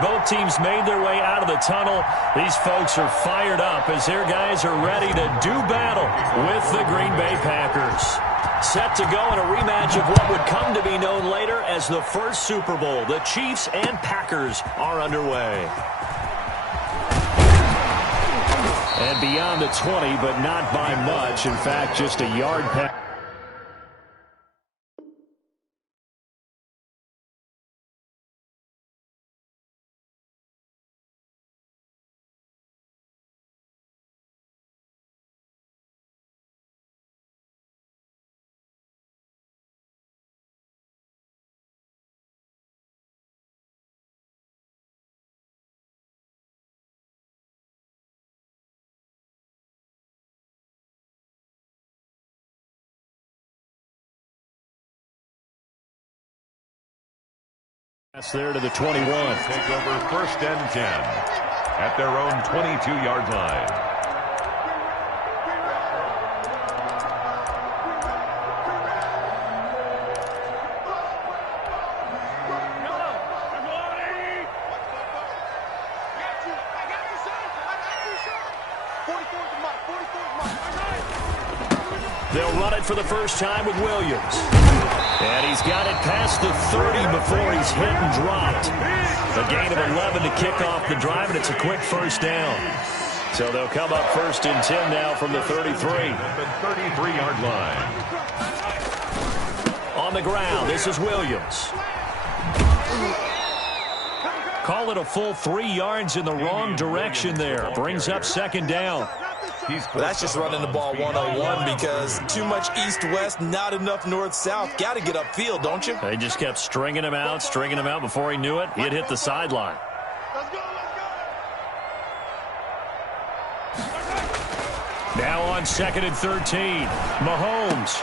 both teams made their way out of the tunnel. These folks are fired up as their guys are ready to do battle with the Green Bay Packers. Set to go in a rematch of what would come to be known later as the first Super Bowl. The Chiefs and Packers are underway. And beyond the 20, but not by much. In fact, just a yard pass. Pass there to the 21. Take over 1st and 10 at their own 22-yard line. They'll run it for the first time with Williams. And he's got it past the 30 before he's hit and dropped. A gain of 11 to kick off the drive, and it's a quick first down. So they'll come up 1st and 10 now from the 33. The 33-yard line. On the ground, this is Williams. Call it a full 3 yards in the wrong direction there. Brings up 2nd down. Well, that's just running the ball 101 because too much east-west, not enough north-south. Got to get upfield, don't you? They just kept stringing him out before he knew it. He'd hit the sideline. Now on 2nd and 13. Mahomes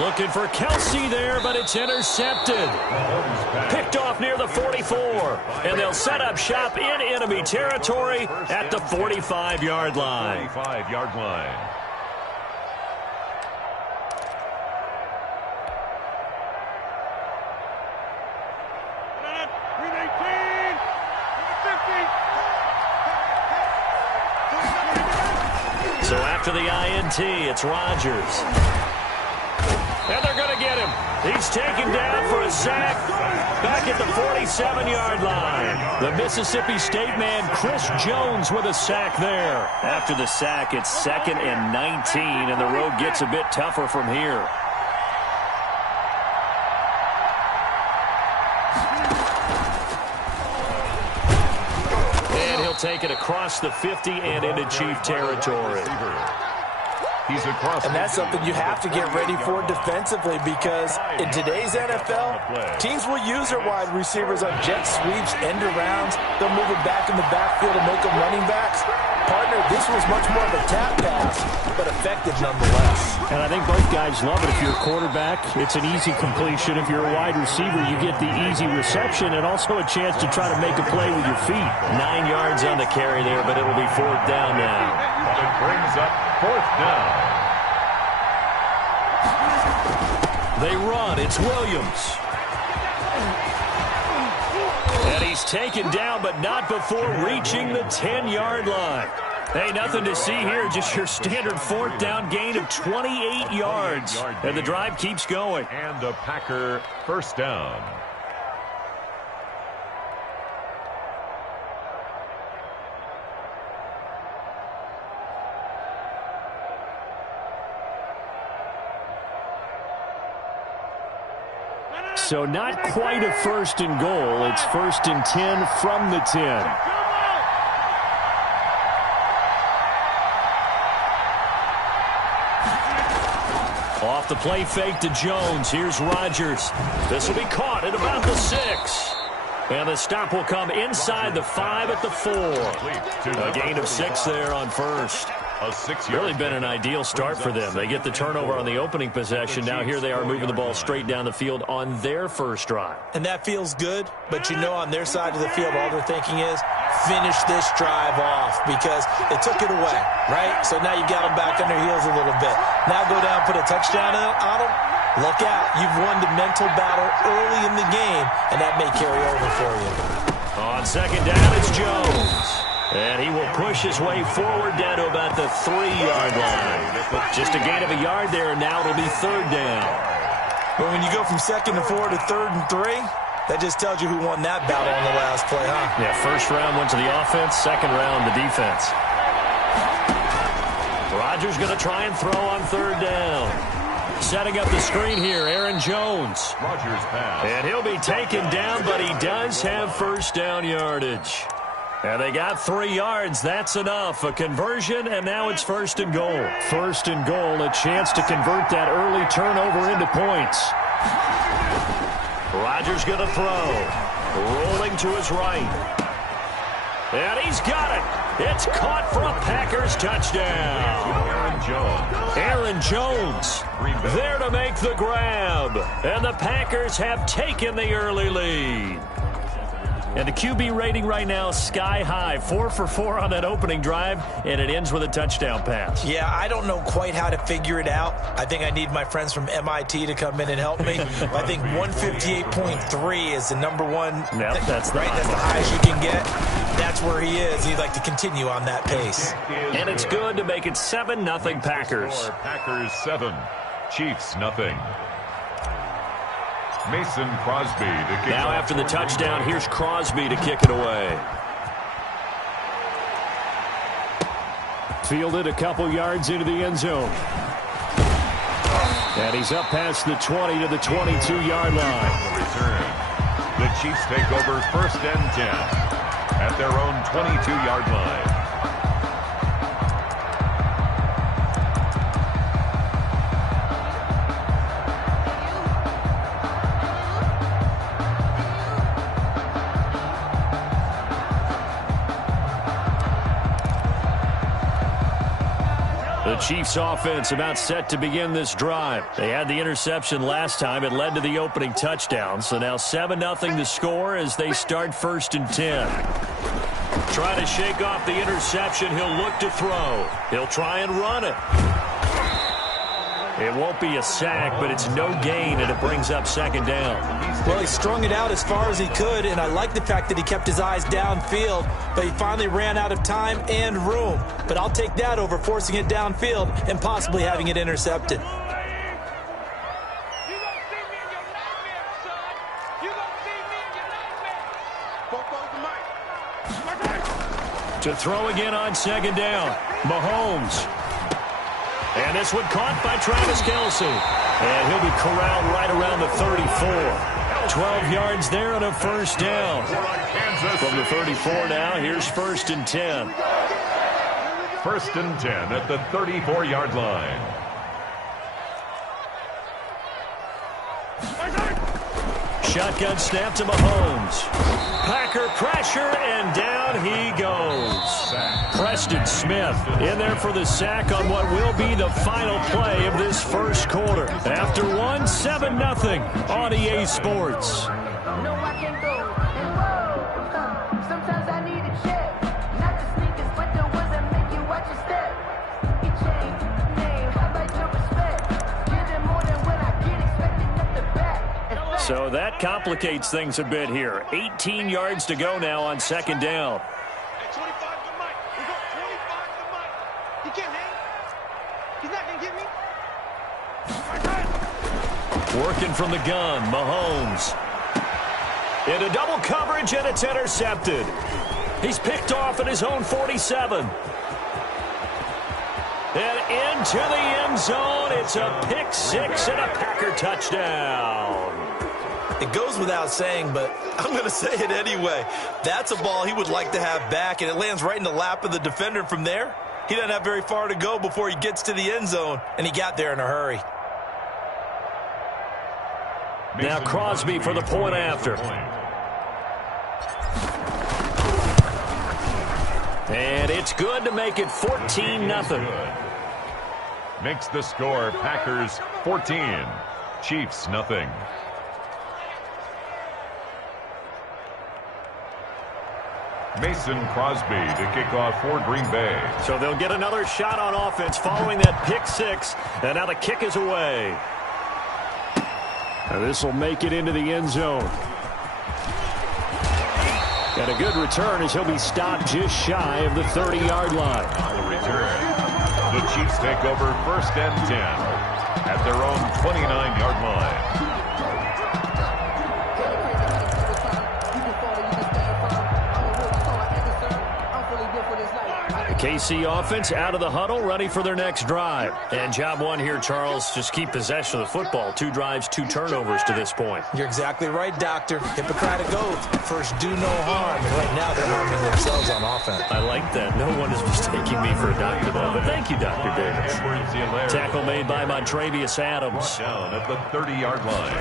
looking for Kelsey there, but it's intercepted. Picked off near the 44. And they'll set up shop in enemy territory at the 45-yard line. 45-yard line. So after the INT, it's Rodgers. And they're going to get him. He's taken down for a sack back at the 47-yard line. The Mississippi State man, Chris Jones, with a sack there. After the sack, it's 2nd and 19, and the road gets a bit tougher from here. And he'll take it across the 50 and into Chief territory. He's across. And that's something you have to get ready for defensively because in today's NFL, teams will use their wide receivers on jet sweeps, end arounds. They'll move it back in the backfield and make them running backs. Partner, this was much more of a tap pass, but effective nonetheless. And I think both guys love it. If you're a quarterback, it's an easy completion. If you're a wide receiver, you get the easy reception and also a chance to try to make a play with your feet. 9 yards on the carry there, but it'll be 4th down now. It brings up 4th down. They run. It's Williams. And he's taken down, but not before reaching the 10-yard line. Hey, nothing to see here. Just your standard 4th down gain of 28 yards. And the drive keeps going. And a Packer 1st down. So not quite a 1st and goal. It's 1st and 10 from the 10. Off the play fake to Jones. Here's Rodgers. This will be caught at about the 6. And the stop will come inside the 5 at the 4. A gain of 6 there on 1st. Really been an ideal start for them. They get the turnover on the opening possession. Now here they are moving the ball straight down the field on their first drive. And that feels good, but you know on their side of the field all they're thinking is finish this drive off because they took it away, right? So now you got them back on their heels a little bit. Now go down, put a touchdown on them. Look out. You've won the mental battle early in the game, and that may carry over for you. On second down, it's Jones. And he will push his way forward down to about the 3-yard line. Just a gain of a yard there, and now it'll be third down. But when you go from 2nd and 4 to 3rd and 3, that just tells you who won that battle on the last play, huh? Yeah, first round went to the offense, second round the defense. Rodgers going to try and throw on third down. Setting up the screen here, Aaron Jones. Rodgers pass. And he'll be taken down, but he does have first down yardage. And they got 3 yards. That's enough. A conversion, and now it's first and goal. First and goal, a chance to convert that early turnover into points. Rodgers going to throw. Rolling to his right. And he's got it. It's caught for a Packers touchdown. Aaron Jones there to make the grab. And the Packers have taken the early lead. And the QB rating right now is sky high. 4 for 4 on that opening drive, and it ends with a touchdown pass. Yeah, I don't know quite how to figure it out. I think I need my friends from MIT to come in and help me. I think 158.3 is the number one. Yep, that's the right. That's the highest you can get. That's where he is. He'd like to continue on that pace. And it's good to make it 7-0 Packers. Packers 7, Chiefs nothing. Mason Crosby to kick now off. After the touchdown, here's Crosby to kick it away. Fielded a couple yards into the end zone. And he's up past the 20 to the 22-yard line. Return. The Chiefs take over 1st and 10 at their own 22-yard line. The Chiefs offense about set to begin this drive. They had the interception last time. It led to the opening touchdown. So now 7-0 to score as they start 1st and 10. Try to shake off the interception. He'll look to throw. He'll try and run it. It won't be a sack, but it's no gain, and it brings up 2nd down. Well, he strung it out as far as he could, and I like the fact that he kept his eyes downfield, but he finally ran out of time and room. But I'll take that over forcing it downfield and possibly having it intercepted. To throw again on 2nd down, Mahomes. And this one caught by Travis Kelce. And he'll be corralled right around the 34. 12 yards there and a first down. From the 34 now, here's 1st and 10. 1st and 10 at the 34-yard line. Shotgun snap to Mahomes. Packer pressure, and down he goes. Preston Smith in there for the sack on what will be the final play of this first quarter. After 7-0 on EA Sports. So that complicates things a bit here. 18 yards to go now on 2nd down. Working from the gun, Mahomes. Into double coverage, and it's intercepted. He's picked off at his own 47. And into the end zone. It's a pick six and a Packer touchdown. It goes without saying, but I'm going to say it anyway. That's a ball he would like to have back, and it lands right in the lap of the defender from there. He doesn't have very far to go before he gets to the end zone, and he got there in a hurry. Now Crosby for the point after. And it's good to make it 14-0. Makes the score Packers 14, Chiefs nothing. Mason Crosby to kick off for Green Bay. So they'll get another shot on offense following that pick six. And now the kick is away. This will make it into the end zone. And a good return as he'll be stopped just shy of the 30-yard line. On the return, the Chiefs take over 1st and 10 at their own 29-yard line. KC offense out of the huddle, ready for their next drive. And job one here, Charles, just keep possession of the football. 2 drives, 2 turnovers to this point. You're exactly right, Doctor. Hippocratic oath. First, do no harm. And right now, they're harming themselves on offense. I like that. No one is mistaking me for a doctor, though. But thank you, Dr. Davis. Tackle made by Montrevious Adams. Down at the 30-yard line.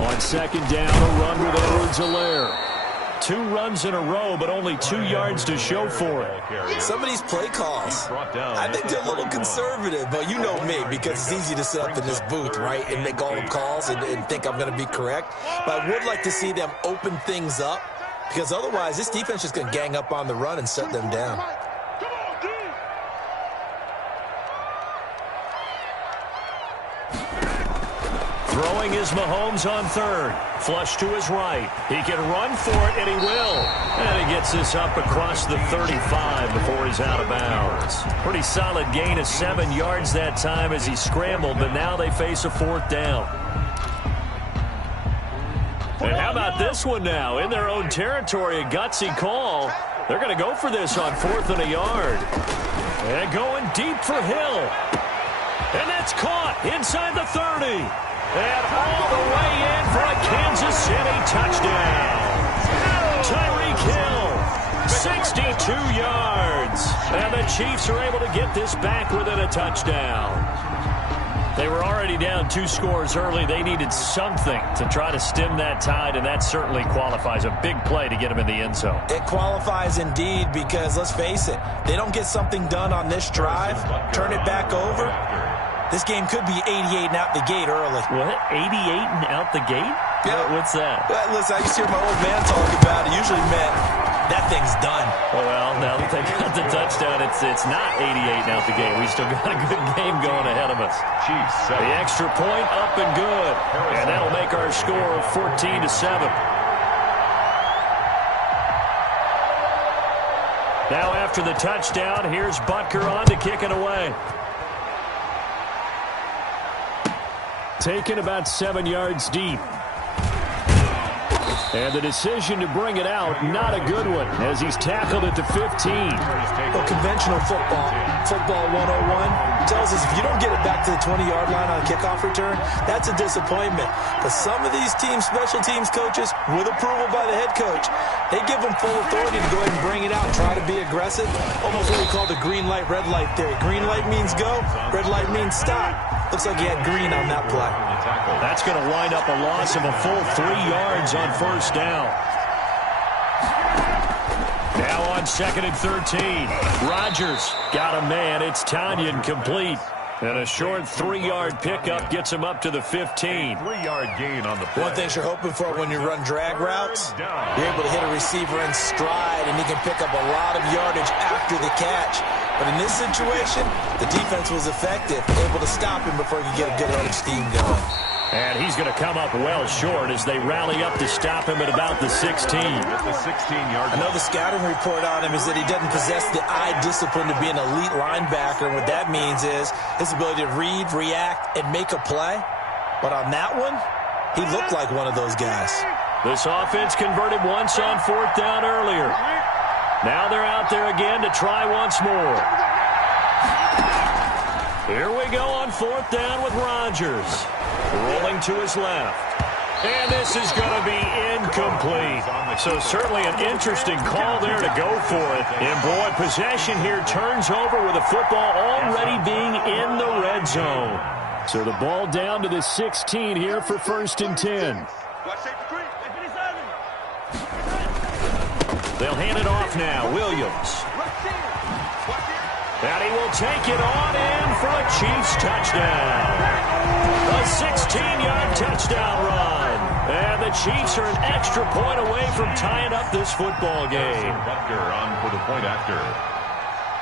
On 2nd down, a run with Edwards-Helaire. 2 runs in a row, but only 2 yards to show for it. Some of these play calls, I think they're a little conservative, but you know me, because it's easy to sit up in this booth, right, and make all the calls and think I'm going to be correct. But I would like to see them open things up, because otherwise this defense is going to gang up on the run and shut them down. Throwing is Mahomes on 3rd. Flush to his right. He can run for it, and he will. And he gets this up across the 35 before he's out of bounds. Pretty solid gain of 7 yards that time as he scrambled, but now they face a 4th down. And how about this one now? In their own territory, a gutsy call. They're going to go for this on 4th and a yard. And going deep for Hill. And that's caught inside the 30. And all the way in for a Kansas City touchdown. Tyreek Hill, 62 yards. And the Chiefs are able to get this back within a touchdown. They were already down 2 scores early. They needed something to try to stem that tide, and that certainly qualifies. A big play to get them in the end zone. It qualifies indeed, because let's face it, they don't get something done on this drive, turn it back over. This game could be 88 and out the gate early. What? 88 and out the gate? Yeah. What's that? Well, listen, I used to hear my old man talk about it. Usually meant that thing's done. Well, now that they got the touchdown, it's not 88 and out the gate. We still got a good game going ahead of us. Chiefs. The extra point up and good. And that'll make our score 14-7. Now after the touchdown, here's Butker on to kick it away. Taken about 7 yards deep. And the decision to bring it out, not a good one, as he's tackled at the 15. Well, conventional football 101, tells us if you don't get it back to the 20-yard line on a kickoff return, that's a disappointment. But some of these teams, special teams coaches, with approval by the head coach, they give them full authority to go ahead and bring it out and try to be aggressive. Almost what we call the green light, red light theory. Green light means go, red light means stop. Looks like he had green on that play. That's going to wind up a loss of a full 3 yards on 1st down. Now on 2nd and 13. Rodgers got a man. It's Tanyan complete. And a short 3-yard pickup gets him up to the 15. 3-yard gain on the play. One thing you're hoping for when you run drag routes, you're able to hit a receiver in stride, and he can pick up a lot of yardage after the catch. But in this situation, the defense was effective, able to stop him before he could get a good head of steam going. And he's going to come up well short as they rally up to stop him at about the 16. At the 16-yard line. I know the scouting report on him is that he doesn't possess the eye discipline to be an elite linebacker. And what that means is his ability to read, react, and make a play. But on that one, he looked like one of those guys. This offense converted once on 4th down earlier. Now they're out there again to try once more. Here we go on 4th down with Rodgers. Rolling to his left. And this is going to be incomplete. So certainly an interesting call there to go for it. And boy, possession here turns over with the football already being in the red zone. So the ball down to the 16 here for 1st and 10. They'll hand it off now. Williams. And he will take it on in for a Chiefs touchdown. A 16-yard touchdown run. And the Chiefs are an extra point away from tying up this football game. Butker on for the point after.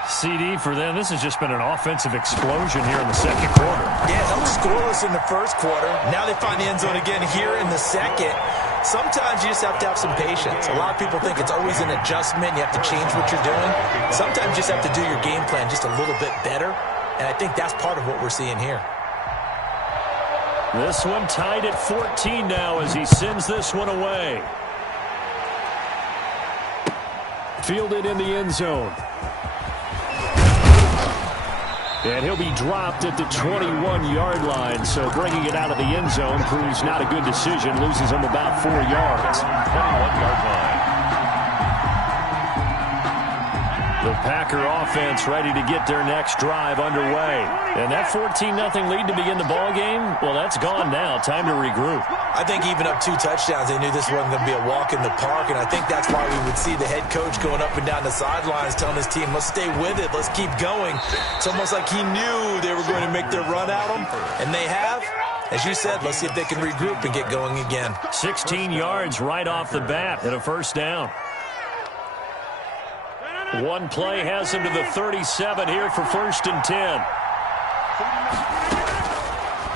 CD for them. This has just been an offensive explosion here in the 2nd quarter. Yeah, held scoreless in the 1st quarter. Now they find the end zone again here in the 2nd. Sometimes you just have to have some patience. A lot of people think it's always an adjustment. You have to change what you're doing. Sometimes you just have to do your game plan just a little bit better, and I think that's part of what we're seeing here. This one tied at 14 now as he sends this one away. Fielded in the end zone. And he'll be dropped at the 21-yard line, so bringing it out of the end zone proves not a good decision. Loses him about 4 yards. 21-yard line. The Packer offense ready to get their next drive underway. And that 14-0 lead to begin the ball game, well, that's gone now. Time to regroup. I think even up 2 touchdowns, they knew this wasn't going to be a walk in the park, and I think that's why we would see the head coach going up and down the sidelines telling his team, let's stay with it, let's keep going. It's almost like he knew they were going to make their run at him, and they have. As you said, let's see if they can regroup and get going again. 16 yards right off the bat and a first down. One play has him to the 37 here for 1st and 10.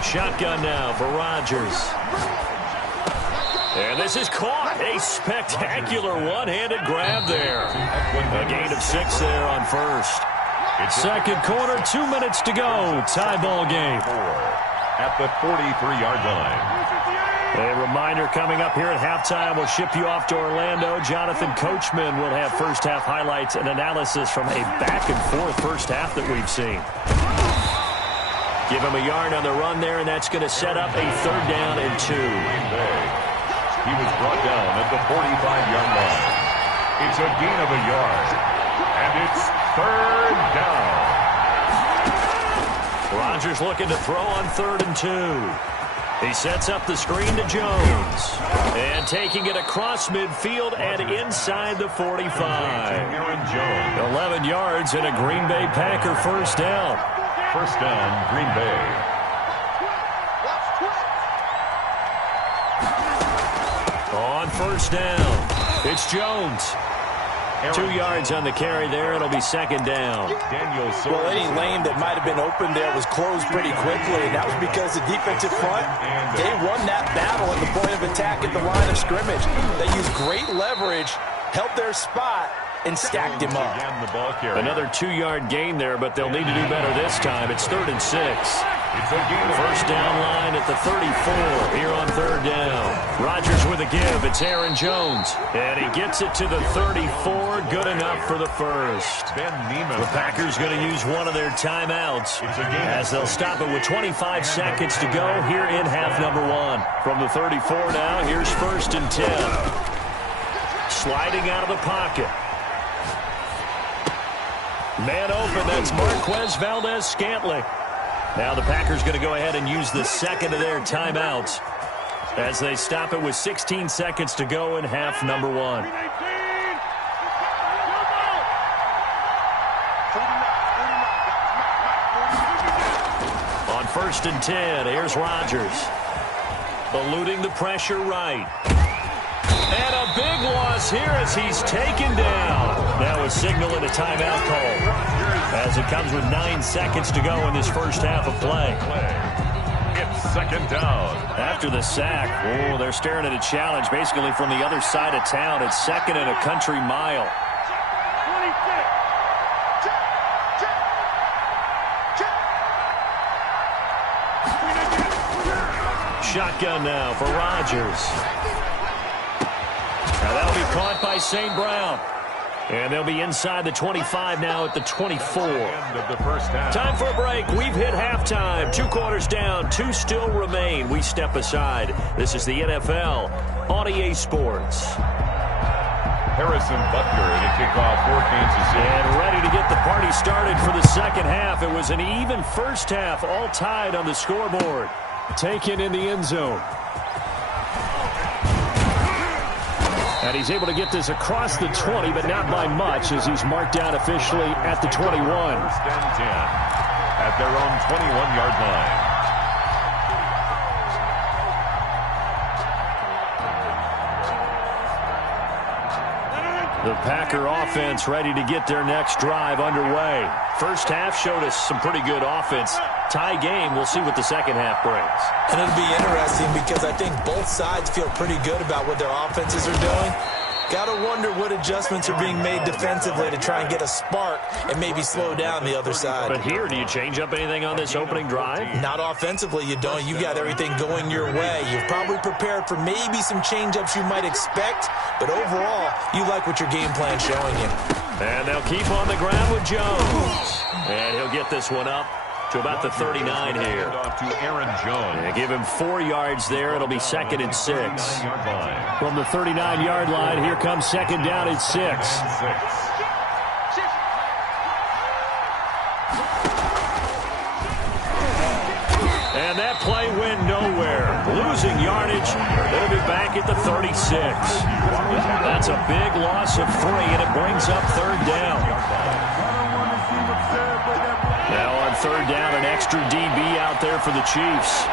Shotgun now for Rodgers. And this is caught. A spectacular one-handed grab there. A gain of 6 there on first. Second quarter, 2 minutes to go. Tie ball game. At the 43-yard line. A reminder coming up here at halftime. We'll ship you off to Orlando. Jonathan Coachman will have first-half highlights and analysis from a back-and-forth first half that we've seen. Give him a yard on the run there, and that's going to set up a 3rd down and 2. He was brought down at the 45-yard line. It's a gain of a yard, and it's 3rd down. Rodgers looking to throw on 3rd and 2. He sets up the screen to Jones. And taking it across midfield and inside the 45. 11 yards and a Green Bay Packer first down. First down, Green Bay. On first down, it's Jones. 2 yards on the carry there. It'll be 2nd down. Well, any lane that might have been open there was closed pretty quickly, and that was because the defensive front, they won that battle at the point of attack at the line of scrimmage. They used great leverage, held their spot, and stacked him up. Another 2-yard gain there, but they'll need to do better this time. It's 3rd and 6. First down line at the 34 here on 3rd down. Rodgers with a give. It's Aaron Jones. And he gets it to the 34. Good enough for the first. The Packers going to use one of their timeouts as they'll stop it with 25 seconds to go here in half number 1. From the 34 now, here's 1st and 10. Sliding out of the pocket. Man open, that's Marquez Valdez-Scantling. Now the Packers going to go ahead and use the second of their timeouts as they stop it with 16 seconds to go in half number 1. On 1st and 10, here's Rodgers. Eluding the pressure right. And a big loss here as he's taken down. Now a signal and a timeout call as it comes with 9 seconds to go in this first half of play. It's 2nd down. After the sack, they're staring at a challenge basically from the other side of town. It's 2nd and a country mile. Shotgun now for Rodgers. Now that'll be caught by St. Brown. And they'll be inside the 25 now at the 24. Time for a break. We've hit halftime. 2 quarters down. 2 still remain. We step aside. This is the NFL on EA Sports. Harrison Butker in a kickoff for Kansas City. And ready to get the party started for the second half. It was an even first half, all tied on the scoreboard. Taken in the end zone. And he's able to get this across the 20, but not by much as he's marked down officially at the 21. 1st and 10 at their own 21-yard line. The Packer offense ready to get their next drive underway. First half showed us some pretty good offense. Tie game. We'll see what the second half brings. And it'll be interesting because I think both sides feel pretty good about what their offenses are doing. Gotta wonder what adjustments are being made defensively to try and get a spark and maybe slow down the other side. But here, do you change up anything on this opening drive? Not offensively, you don't. You got everything going your way. You've probably prepared for maybe some change-ups you might expect, but overall, you like what your game plan's showing you. And they'll keep on the ground with Jones. And he'll get this one up to about the 39 here. To Aaron Jones. And give him 4 yards there. It'll be 2nd and 6. From the 39-yard line, here comes 2nd down and 6. And that play went nowhere. Losing yardage. It'll be back at the 36. That's a big loss of 3, and it brings up 3rd down. Now on 3rd down, an extra DB out there for the Chiefs.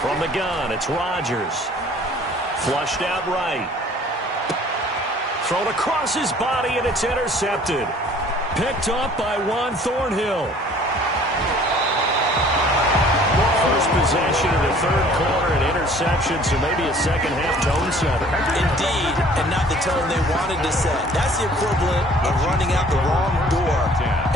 From the gun, it's Rodgers. Flushed out right. Thrown across his body, and it's intercepted. Picked up by Juan Thornhill. First possession of the 3rd quarter, an interception, so maybe a second-half tone setter. Indeed, and not the tone they wanted to set. That's the equivalent of running out the wrong door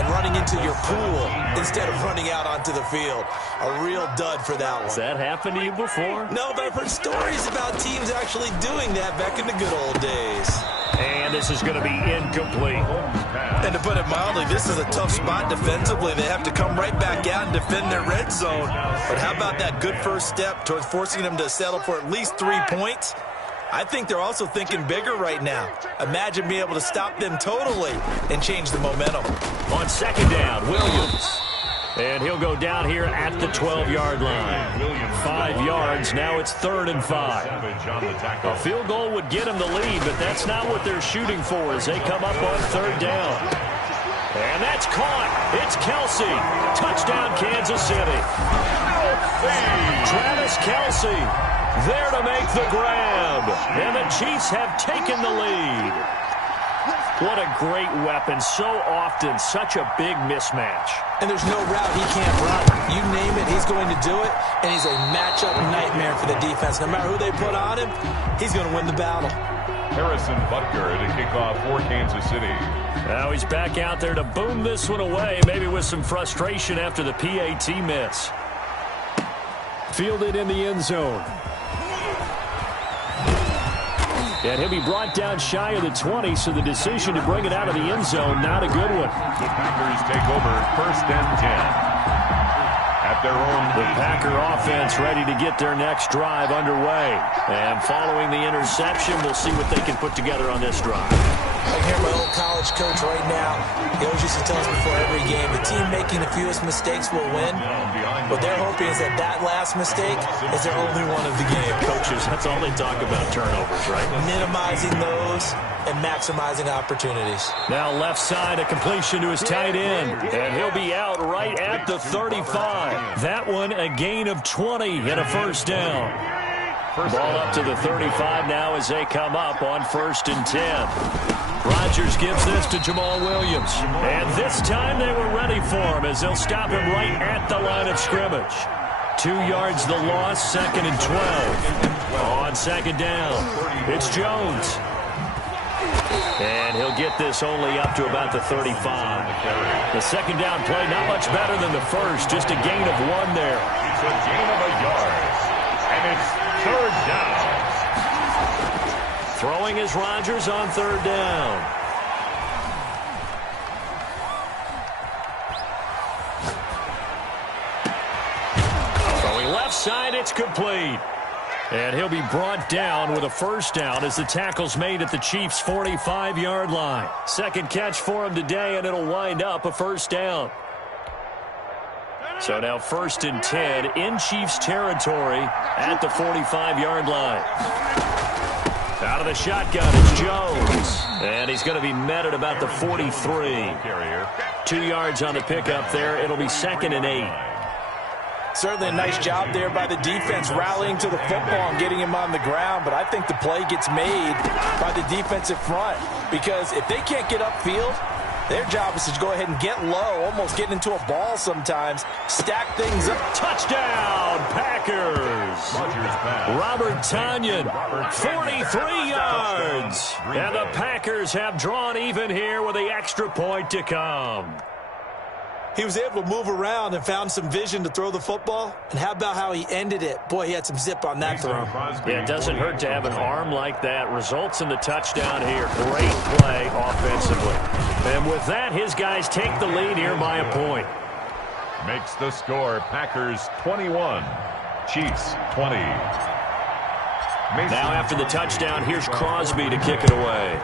and running into your pool instead of running out onto the field. A real dud for that one. Has that happened to you before? No, but I've heard stories about teams actually doing that back in the good old days. And this is going to be incomplete. And to put it mildly, this is a tough spot defensively. They have to come right back out and defend their red zone. But how about that good first step towards forcing them to settle for at least 3 points? I think they're also thinking bigger right now. Imagine being able to stop them totally and change the momentum. On 2nd down, Williams. And he'll go down here at the 12-yard line. 5 yards, now it's 3rd and 5. A field goal would get them the lead, but that's not what they're shooting for as they come up on 3rd down. And that's caught. It's Kelsey. Touchdown, Kansas City. Travis Kelsey there to make the grab. And the Chiefs have taken the lead. What a great weapon. So often, such a big mismatch. And there's no route he can't run. You name it, he's going to do it. And he's a matchup nightmare for the defense. No matter who they put on him, he's going to win the battle. Harrison Butker to kick off for Kansas City. Now he's back out there to boom this one away, maybe with some frustration after the PAT miss. Fielded in the end zone. And he'll be brought down shy of the 20, so the decision to bring it out of the end zone, not a good one. The Packers take over 1st and 10. At their own. The Packer offense ready to get their next drive underway. And following the interception, we'll see what they can put together on this drive. I hear my old college coach right now. He always used to tell us before every game, the team making the fewest mistakes will win. What they're hoping is that that last mistake is their only one of the game. Coaches, that's all they talk about, turnovers, right? Minimizing those and maximizing opportunities. Now left side, a completion to his tight end. And he'll be out right at the 35. That one a gain of 20 and a 1st down. Ball up to the 35 now as they come up on 1st and 10. Rodgers gives this to Jamal Williams. And this time they were ready for him as they'll stop him right at the line of scrimmage. 2 yards the loss, 2nd and 12. On 2nd down, it's Jones. And he'll get this only up to about the 35. The 2nd down play, not much better than the first, just a gain of 1 there. It's a gain of a yard. And it's 3rd down. Throwing is Rodgers on 3rd down. Throwing left side, it's complete. And he'll be brought down with a 1st down as the tackle's made at the Chiefs' 45-yard line. 2nd catch for him today, and it'll wind up a 1st down. So now 1st and 10 in Chiefs territory at the 45-yard line. Out of the shotgun, it's Jones. And he's going to be met at about the 43. 2 yards on the pickup there. It'll be 2nd and 8. Certainly a nice job there by the defense rallying to the football and getting him on the ground, but I think the play gets made by the defensive front because if they can't get upfield, Their job is to go ahead and get low, almost getting into a ball sometimes, stack things up. Touchdown, Packers! Robert Tonyan, 43 yards. And the Packers have drawn even here with the extra point to come. He was able to move around and found some vision to throw the football. And how about how he ended it? Boy, he had some zip on that throw. Yeah, it doesn't hurt to have an arm like that. Results in the touchdown here. Great play offensively. And with that, his guys take the lead here by a point. Makes the score Packers 21, Chiefs 20. Now after the touchdown, here's Crosby to kick it away.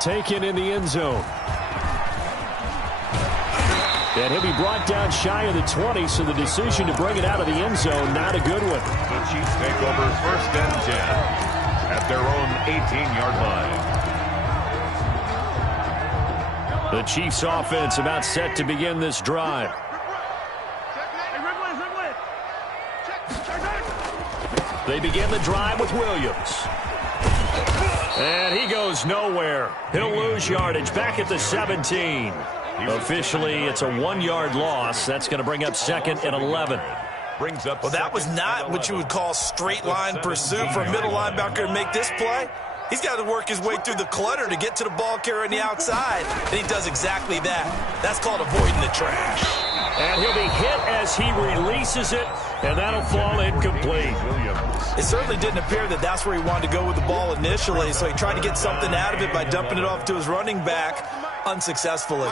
Taken in the end zone. And he'll be brought down shy of the 20, so the decision to bring it out of the end zone, not a good one. The Chiefs take over 1st and 10 at their own 18-yard line. The Chiefs offense about set to begin this drive. They begin the drive with Williams. And he goes nowhere. He'll lose yardage back at the 17. Officially, it's a 1-yard loss. That's going to bring up 2nd and 11. Well, that was not what you would call straight line pursuit for a middle linebacker to make this play. He's got to work his way through the clutter to get to the ball carrier on the outside. And he does exactly that. That's called avoiding the trash. And he'll be hit as he releases it, and that'll fall incomplete. It certainly didn't appear that that's where he wanted to go with the ball initially, so he tried to get something out of it by dumping it off to his running back unsuccessfully.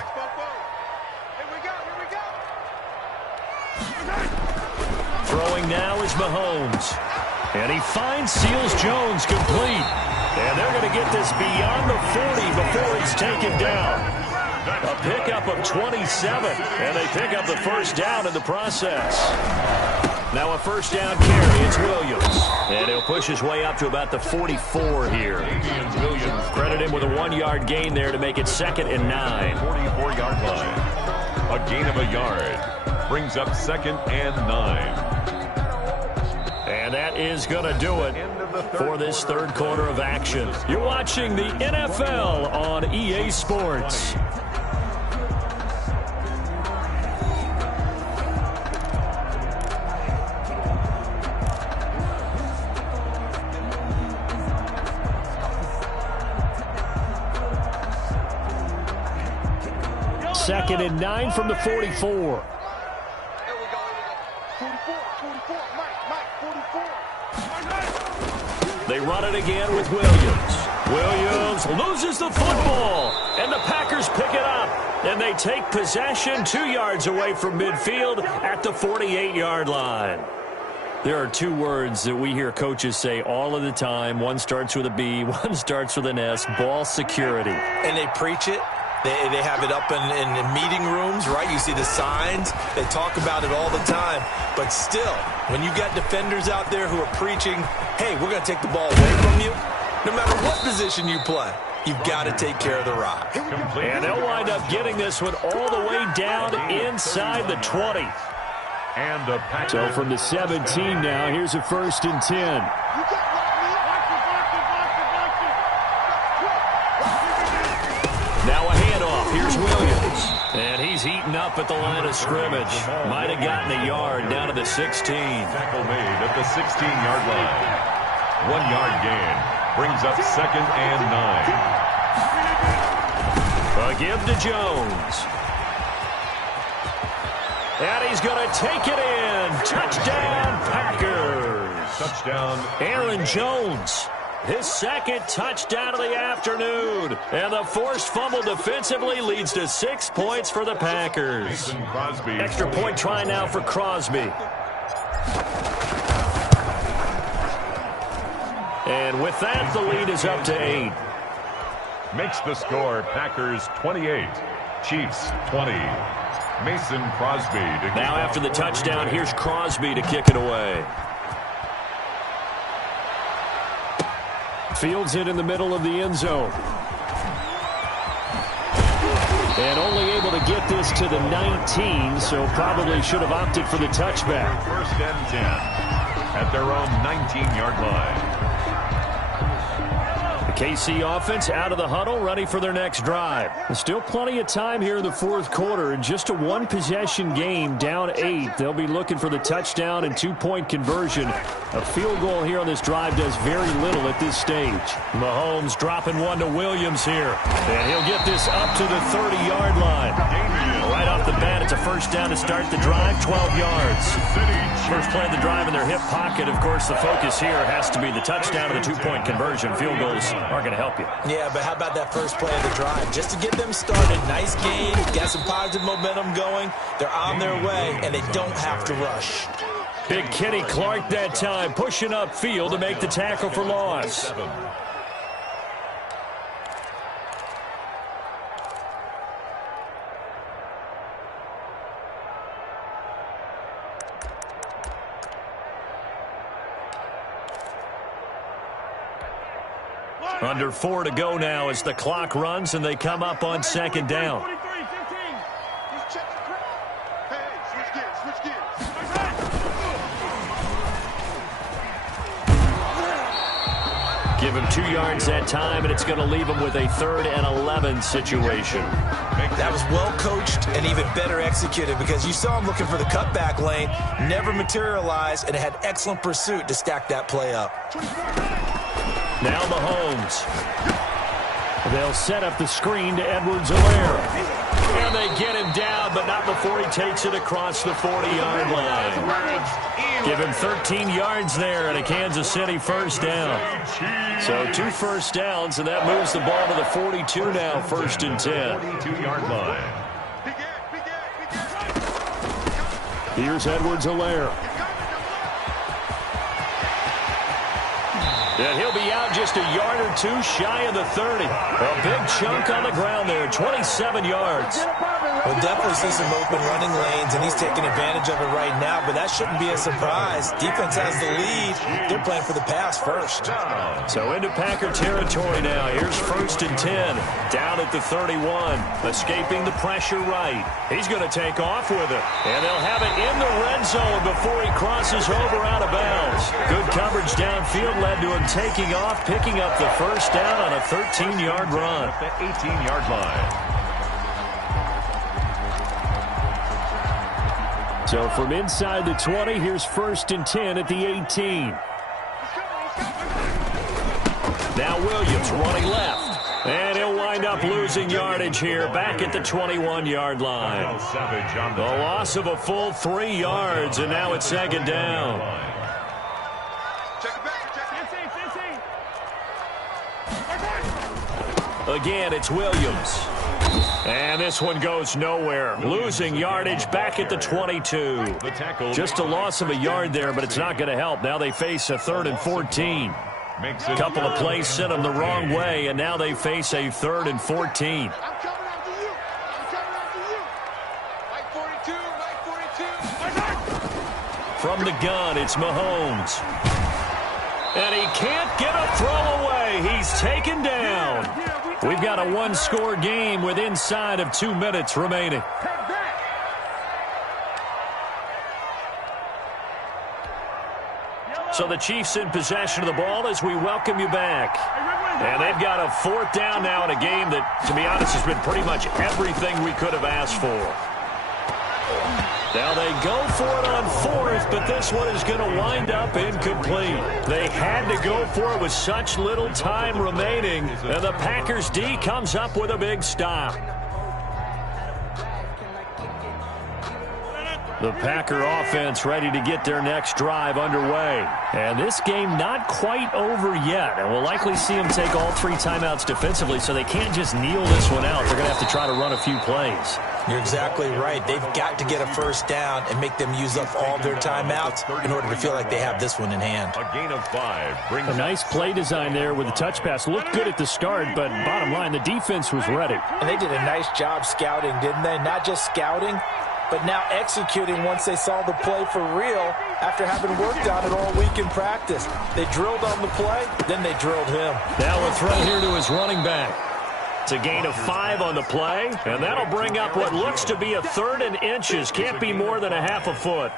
Throwing now is Mahomes. And he finds Seals-Jones complete. And they're going to get this beyond the 40 before he's taken down. A pickup of 27, and they pick up the first down in the process. Now a first down carry, it's Williams. And he'll push his way up to about the 44 here. Credit him with a 1-yard gain there to make it 2nd and 9. 44-yard line. A gain of a yard. Brings up 2nd and 9. And that is going to do it for this third quarter of action. You're watching the NFL on EA Sports. Second and 9 from the 44. They run it again with Williams. Williams loses the football, and the Packers pick it up. And they take possession 2 yards away from midfield at the 48-yard line. There are 2 words that we hear coaches say all of the time. One starts with a B, one starts with an S, ball security. And they preach it. They have it up in meeting rooms, right? You see the signs. They talk about it all the time. But still, when you got defenders out there who are preaching, hey, we're going to take the ball away from you, no matter what position you play, you've got to take care of the rock. And they'll wind up getting this one all the way down inside the 20. So from the 17 now, here's a 1st and 10. Now a handoff. Here's Williams. And he's eaten up at the line of scrimmage. Might have gotten a yard down to the 16. Tackle made at the 16-yard line. 1-yard gain. Brings up 2nd and 9. A give to Jones. And he's going to take it in. Touchdown, Packers. Touchdown. Aaron Jones. His 2nd touchdown of the afternoon. And the forced fumble defensively leads to 6 points for the Packers. Extra point try now for Crosby. And with that, the lead is up to 8. Makes the score Packers 28, Chiefs 20. Mason Crosby. Now after the touchdown, here's Crosby to kick it away. Fields it in the middle of the end zone. And only able to get this to the 19, so probably should have opted for the touchback. 1st and 10 at their own 19-yard line. KC offense out of the huddle, ready for their next drive. There's still plenty of time here in the fourth quarter. In just a one-possession game, down 8. They'll be looking for the touchdown and two-point conversion. A field goal here on this drive does very little at this stage. Mahomes dropping one to Williams here. And he'll get this up to the 30-yard line. Right off the bat, it's a first down to start the drive, 12 yards. First play of the drive in their hip pocket. Of course, the focus here has to be the touchdown and the two-point conversion. Field goals aren't going to help you. Yeah, but how about that first play of the drive? Just to get them started. Nice game. Got some positive momentum going. They're on their way, and they don't have to rush. Big Kenny Clark that time, pushing upfield to make the tackle for loss. Under 4 to go now as the clock runs and they come up on second down. Give him 2 yards that time, and it's going to leave him with a 3rd and 11 situation. That was well coached and even better executed because you saw him looking for the cutback lane, never materialized, and had excellent pursuit to stack that play up. Now Mahomes. They'll set up the screen to Edwards-Helaire. And they get him down, but not before he takes it across the 40-yard line. Give him 13 yards there and a Kansas City first down. So 2 first downs, and that moves the ball to the 42 now, 1st and 10. 42-yard line. Here's Edwards-Helaire. And he'll be out just a yard or 2 shy of the 30. A big chunk on the ground there, 27 yards. We'll definitely see some open running lanes, and he's taking advantage of it right now, but that shouldn't be a surprise. Defense has the lead. They're playing for the pass first. So into Packer territory now. Here's 1st and 10. Down at the 31. Escaping the pressure right. He's going to take off with it. And they'll have it in the red zone before he crosses over out of bounds. Good coverage downfield led to him taking off, picking up the first down on a 13-yard run. The 18-yard line. So from inside the 20, here's 1st and 10 at the 18. Now Williams running left. And he'll wind up losing yardage here back at the 21-yard line. The loss of a full 3 yards, and now it's 2nd down. Again, it's Williams. And this one goes nowhere. Losing yardage back at the 22. Just a loss of a yard there, but it's not going to help. Now they face a 3rd and 14. A couple of plays sent them the wrong way, and now they face a 3rd and 14. From the gun, it's Mahomes. And he can't get a throw away. He's taken down. We've got a one-score game with inside of 2 minutes remaining. So the Chiefs in possession of the ball as we welcome you back. And they've got a 4th down now in a game that, to be honest, has been pretty much everything we could have asked for. Now they go for it on 4th, but this one is going to wind up incomplete. They had to go for it with such little time remaining, and the Packers D comes up with a big stop. The Packer offense ready to get their next drive underway. And this game not quite over yet. And we'll likely see them take all 3 timeouts defensively, so they can't just kneel this one out. They're going to have to try to run a few plays. You're exactly right. They've got to get a first down and make them use up all their timeouts in order to feel like they have this one in hand. A gain of 5. A nice play design there with the touch pass. Looked good at the start, but bottom line, the defense was ready. And they did a nice job scouting, didn't they? Not just scouting, but now executing once they saw the play for real after having worked on it all week in practice. They drilled on the play, then they drilled him. Now a throw here to his running back. It's a gain of 5 on the play, and that'll bring up what looks to be a 3rd and inches. Can't be more than a half a foot.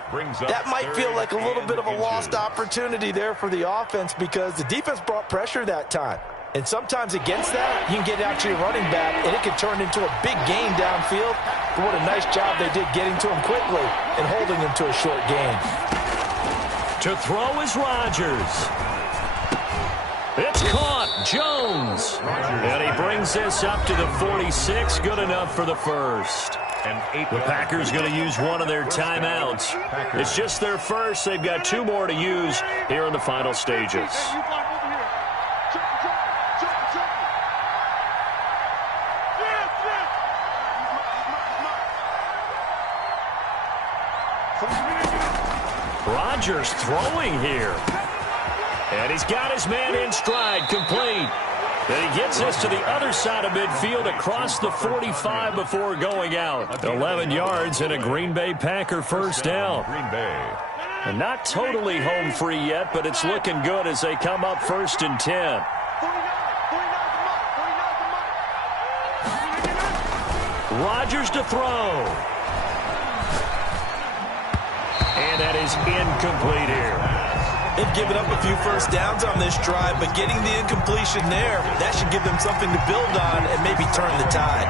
That might feel like a little bit of a lost opportunity there for the offense because the defense brought pressure that time. And sometimes against that, you can get out to your running back, and it can turn into a big gain downfield. But what a nice job they did getting to him quickly and holding him to a short gain. To throw is Rodgers. It's caught. Jones. And he brings this up to the 46. Good enough for the first. The Packers going to use one of their timeouts. It's just their first. They've got 2 more to use here in the final stages. Rodgers throwing here. And he's got his man in stride, complete. And he gets this to the other side of midfield across the 45 before going out. 11 yards and a Green Bay Packer first down. And not totally home free yet, but it's looking good as they come up 1st and 10. Rodgers to throw. And that is incomplete here. They've given up a few first downs on this drive, but getting the incompletion there, that should give them something to build on and maybe turn the tide.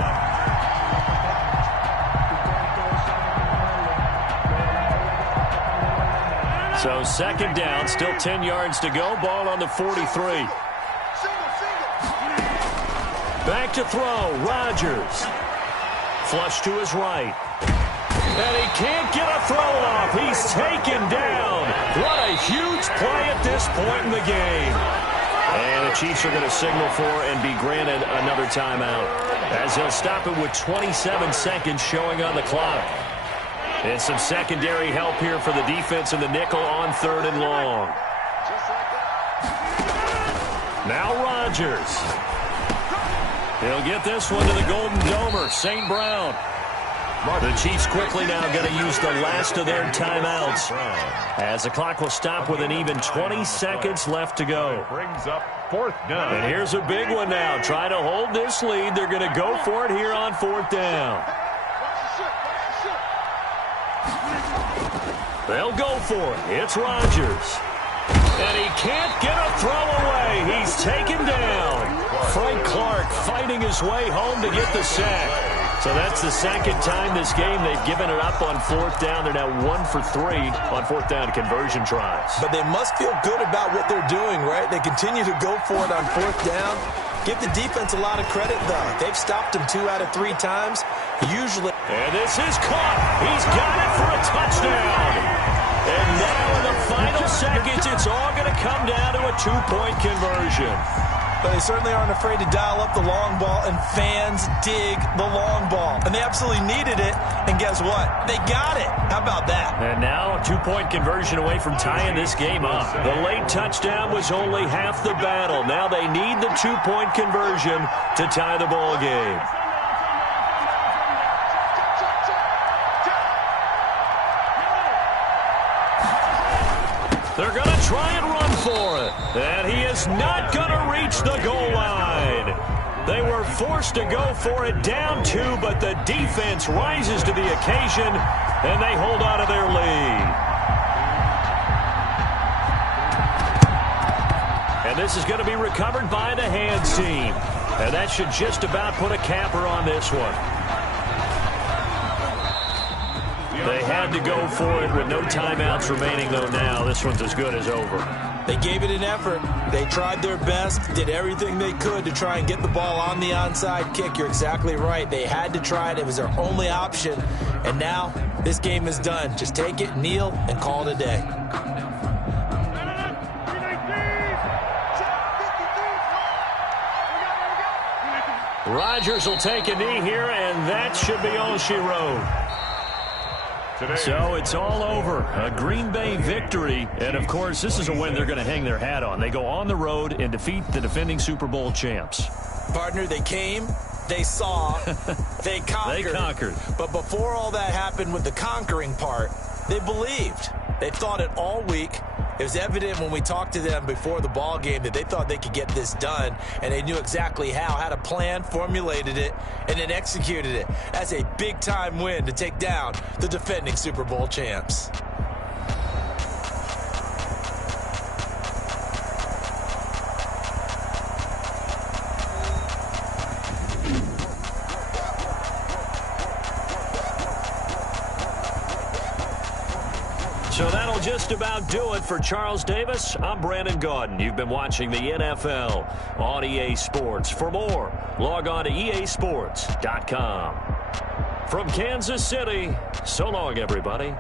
So 2nd down, still 10 yards to go. Ball on the 43. Back to throw, Rodgers. Flush to his right. And he can't get a throw off. He's taken down. What a huge play at this point in the game. And the Chiefs are going to signal for and be granted another timeout, as they'll stop it with 27 seconds showing on the clock. And some secondary help here for the defense in the nickel on 3rd and long. Now Rodgers. He'll get this one to the Golden Domer, St. Brown. The Chiefs quickly now going to use the last of their timeouts, as the clock will stop with an even 20 seconds left to go. Brings up 4th down. And here's a big one now. Trying to hold this lead. They're going to go for it here on 4th down. They'll go for it. It's Rodgers. And he can't get a throw away. He's taken down. Frank Clark fighting his way home to get the sack. So that's the 2nd time this game they've given it up on 4th down. They're now 1 for 3 on 4th down conversion tries. But they must feel good about what they're doing, right? They continue to go for it on 4th down. Give the defense a lot of credit, though. They've stopped him 2 out of 3 times. Usually. And this is caught. He's got it for a touchdown. And now in the final seconds, it's all going to come down to a 2-point conversion. But they certainly aren't afraid to dial up the long ball, and fans dig the long ball. And they absolutely needed it, and guess what? They got it. How about that? And now a 2-point conversion away from tying this game up. The late touchdown was only half the battle. Now they need the 2-point conversion to tie the ball game. They're going to try and run for it. And he is not going to reach the goal line. They were forced to go for it down 2, but the defense rises to the occasion, and they hold on to their lead. And this is going to be recovered by the hands team. And that should just about put a capper on this one. They had to go for it with no timeouts remaining, though. Now this one's as good as over. They gave it an effort. They tried their best, did everything they could to try and get the ball on the onside kick. You're exactly right. They had to try it. It was their only option. And now this game is done. Just take it, kneel, and call it a day. Rodgers will take a knee here, and that should be all she wrote. So it's all over. A Green Bay victory. And, of course, this is a win they're going to hang their hat on. They go on the road and defeat the defending Super Bowl champs. Partner, they came, they saw, they conquered. They conquered. But before all that happened with the conquering part, they believed. They thought it all week. It was evident when we talked to them before the ball game that they thought they could get this done, and they knew exactly how, had a plan, formulated it, and then executed it. That's a big-time win to take down the defending Super Bowl champs. just about do it for Charles Davis. I'm Brandon Gaudin. You've been watching the NFL on EA Sports. For more, log on to easports.com. From Kansas City, so long, everybody.